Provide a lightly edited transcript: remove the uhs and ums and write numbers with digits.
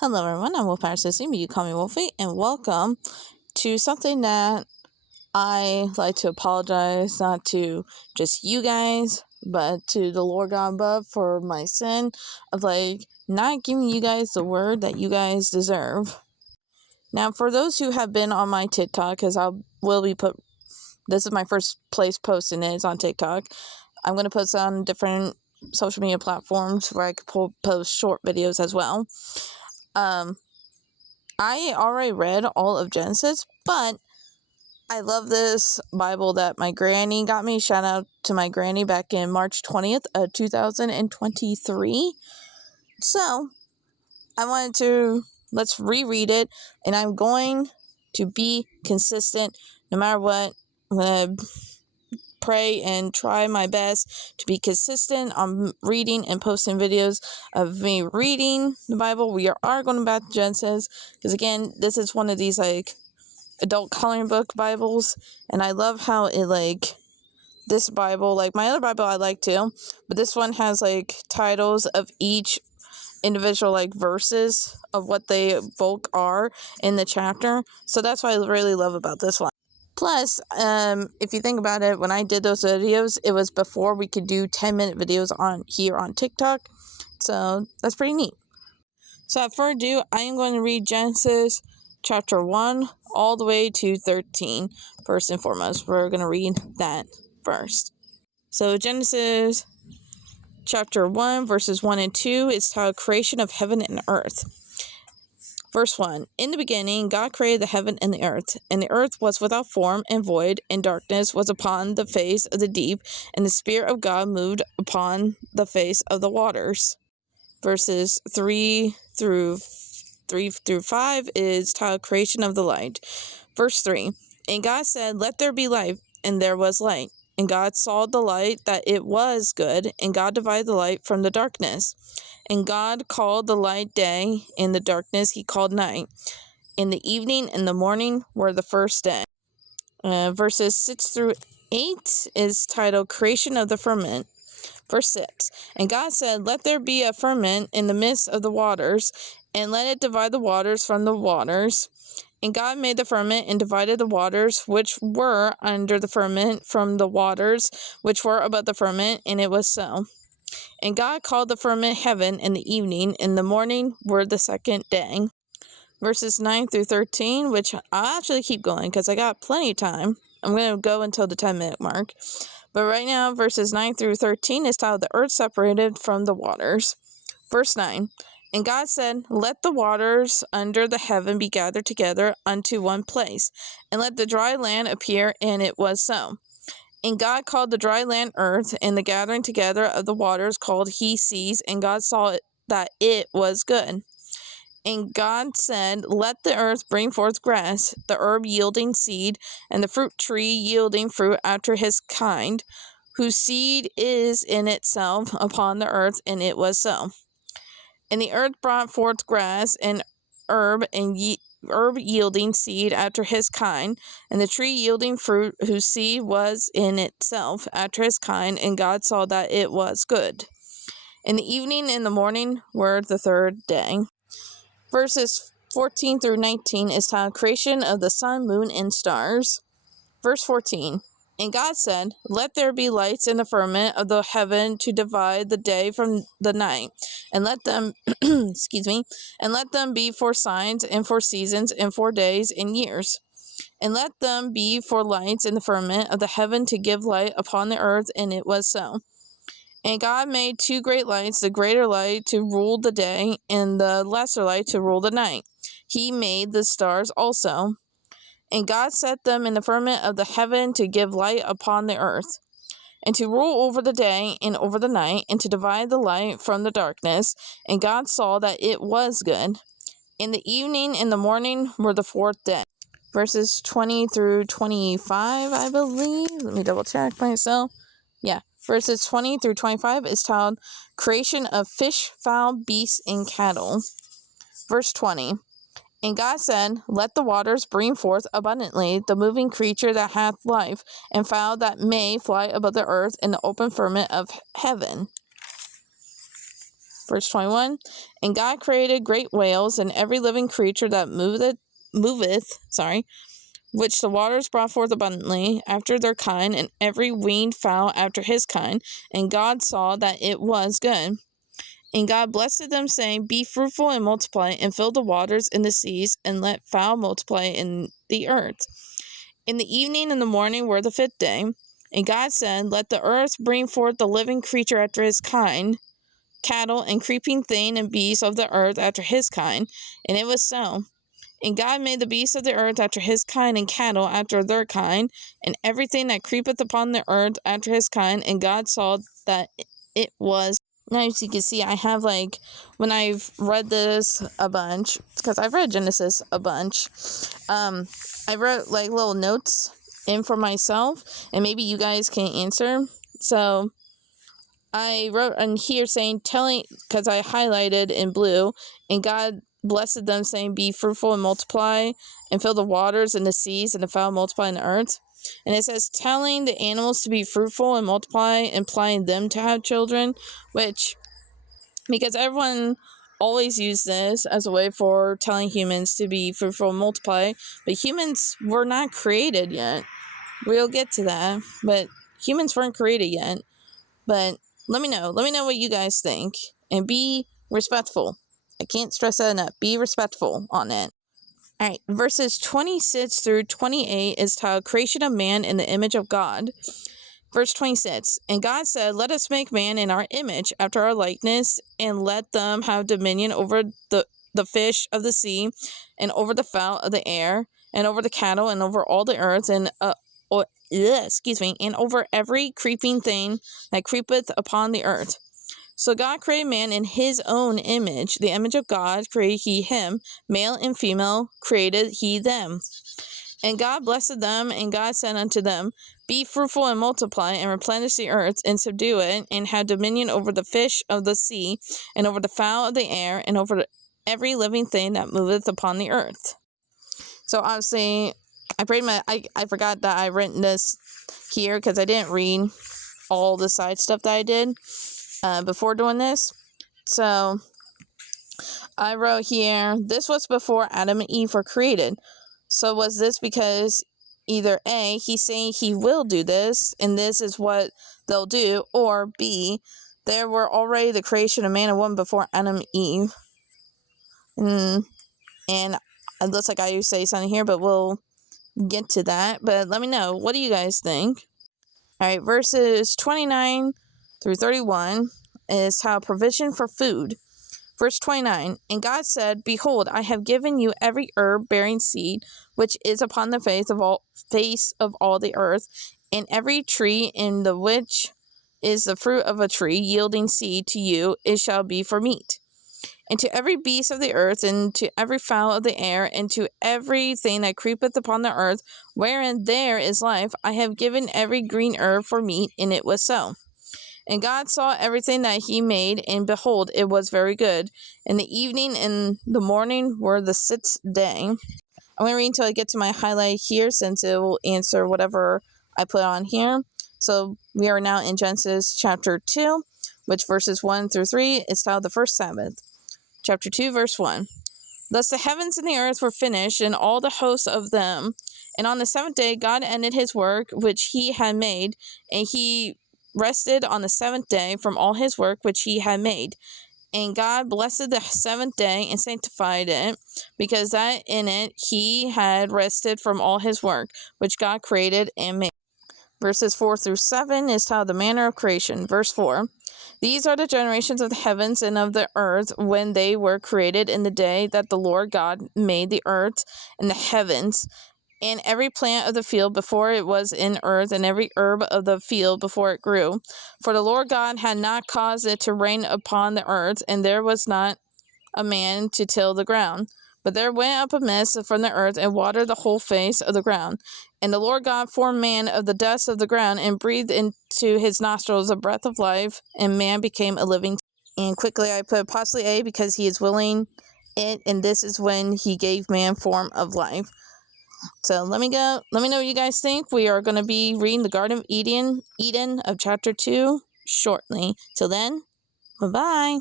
Hello everyone, I'm Wolfpower Sissy, but you call me Wolfie, and welcome to something that I like to apologize, not to just you guys, but to the Lord God above for my sin of not giving you guys the word that you guys deserve. Now, for those who have been on my TikTok, because this is my first place posting it, it's on TikTok. I'm going to post on different social media platforms where I can post short videos as well. I already read all of Genesis, but I love this Bible that my granny got me. Shout out to my granny back in March 20th of 2023. So, let's reread it, and I'm going to be consistent no matter what. I'm going to pray and try my best to be consistent on reading and posting videos of me reading the Bible. We are going back to Genesis because, again, this is one of these adult coloring book Bibles, and I love how this Bible, my other Bible I like too, but this one has titles of each individual verses of what they both are in the chapter. So that's what I really love about this one. Plus, if you think about it, when I did those videos, it was before we could do 10-minute videos on TikTok. So that's pretty neat. So without further ado, I am going to read Genesis chapter 1 all the way to 13. First and foremost, we're going to read that first. So Genesis chapter 1 verses 1 and 2 is titled Creation of Heaven and Earth. Verse 1, In the beginning, God created the heaven and the earth was without form and void, and darkness was upon the face of the deep, and the Spirit of God moved upon the face of the waters. Verses 3 through 5 is titled Creation of the Light. Verse 3, And God said, Let there be light, and there was light. And God saw the light that it was good, and God divided the light from the darkness. And God called the light day, and the darkness he called night. And the evening and the morning were the first day. Verses 6 through 8 is titled Creation of the Firmament. Verse 6, And God said, Let there be a firmament in the midst of the waters, and let it divide the waters from the waters. And God made the firmament and divided the waters which were under the firmament from the waters which were above the firmament, and it was so. And God called the firmament heaven, and the evening and the morning were the second day. Verses 9 through 13, which I'll actually keep going because I got plenty of time. I'm going to go until the 10-minute mark. But right now, verses 9 through 13 is titled The Earth Separated from the Waters. Verse 9, And God said, Let the waters under the heaven be gathered together unto one place, and let the dry land appear, and it was so. And God called the dry land earth, and the gathering together of the waters called he seas, and God saw that it was good. And God said, Let the earth bring forth grass, the herb yielding seed, and the fruit tree yielding fruit after his kind, whose seed is in itself upon the earth, and it was so. And the earth brought forth grass, and herb yielding seed after his kind, and the tree yielding fruit, whose seed was in itself after his kind, and God saw that it was good. And the evening and the morning were the third day. Verses 14 through 19 is titled Creation of the Sun, Moon, and Stars. Verse 14, And God said, Let there be lights in the firmament of the heaven to divide the day from the night, and let them, and let them be for signs, and for seasons, and for days, and years. And let them be for lights in the firmament of the heaven to give light upon the earth, and it was so. And God made two great lights, the greater light to rule the day, and the lesser light to rule the night. He made the stars also. And God set them in the firmament of the heaven to give light upon the earth, and to rule over the day and over the night, and to divide the light from the darkness. And God saw that it was good. And the evening and the morning were the fourth day. Verses 20 through 25, I believe. Let me double check myself. Yeah. Verses 20 through 25 is titled Creation of Fish, Fowl, Beasts, and Cattle. Verse 20, And God said, Let the waters bring forth abundantly the moving creature that hath life, and fowl that may fly above the earth in the open firmament of heaven. Verse 21, and God created great whales and every living creature that moveth, which the waters brought forth abundantly after their kind, and every winged fowl after his kind. And God saw that it was good. And God blessed them, saying, Be fruitful and multiply, and fill the waters in the seas, and let fowl multiply in the earth. In the evening and the morning were the fifth day. And God said, Let the earth bring forth the living creature after his kind, cattle and creeping thing and beasts of the earth after his kind. And it was so. And God made the beasts of the earth after his kind, and cattle after their kind, and everything that creepeth upon the earth after his kind. And God saw that it was. Now, as you can see, I have, when I've read this a bunch, because I've read Genesis a bunch, I wrote, little notes in for myself, and maybe you guys can answer. So, I wrote on here because I highlighted in blue, and God blessed them, saying, Be fruitful and multiply, and fill the waters and the seas, and the fowl multiply in the earth. And it says, telling the animals to be fruitful and multiply, implying them to have children, because everyone always used this as a way for telling humans to be fruitful and multiply, but humans were not created yet. We'll get to that, but humans weren't created yet. But let me know what you guys think, and be respectful. I can't stress that enough. Be respectful on it. All right, verses 26 through 28 is titled Creation of Man in the Image of God. Verse 26, and God said, Let us make man in our image, after our likeness, and let them have dominion over the fish of the sea, and over the fowl of the air, and over the cattle, and over all the earth, and and over every creeping thing that creepeth upon the earth. So God created man in his own image. The image of God created he him. Male and female created he them. And God blessed them, and God said unto them, Be fruitful and multiply, and replenish the earth, and subdue it, and have dominion over the fish of the sea, and over the fowl of the air, and over every living thing that moveth upon the earth. So obviously, I forgot that I written this here, because I didn't read all the side stuff that I did before doing this. So I wrote here, this was before Adam and Eve were created. So was this because either A, he's saying he will do this, and this is what they'll do, or B, there were already the creation of man and woman before Adam and Eve. And it looks like I say something here, but we'll get to that. But let me know, what do you guys think? All right, verses 29 through 31 is how provision for food. Verse 29, and God said, Behold, I have given you every herb bearing seed, which is upon the face of all the earth, and every tree in the which is the fruit of a tree yielding seed to you, it shall be for meat. And to every beast of the earth, and to every fowl of the air, and to everything that creepeth upon the earth, wherein there is life, I have given every green herb for meat, and it was so. And God saw everything that he made, and behold, it was very good. And the evening and the morning were the sixth day. I'm going to read until I get to my highlight here, since it will answer whatever I put on here. So we are now in Genesis chapter 2, which verses 1 through 3 is titled The First Sabbath. Chapter 2, verse 1. Thus the heavens and the earth were finished, and all the hosts of them. And on the seventh day God ended his work which he had made, and he rested on the seventh day from all his work which he had made. And God blessed the seventh day and sanctified it, because that in it he had rested from all his work which God created and made. Verses 4 through 7 is titled The Manner of Creation. Verse 4. These are the generations of the heavens and of the earth when they were created in the day that the Lord God made the earth and the heavens, and every plant of the field before it was in earth, and every herb of the field before it grew. For the Lord God had not caused it to rain upon the earth, and there was not a man to till the ground. But there went up a mist from the earth, and watered the whole face of the ground. And the Lord God formed man of the dust of the ground, and breathed into his nostrils a breath of life, and man became a living. And quickly I put possibly A, because he is willing it, and this is when he gave man form of life. So let me know what you guys think. We are going to be reading the Garden of Eden of chapter 2 shortly. Till then, bye-bye.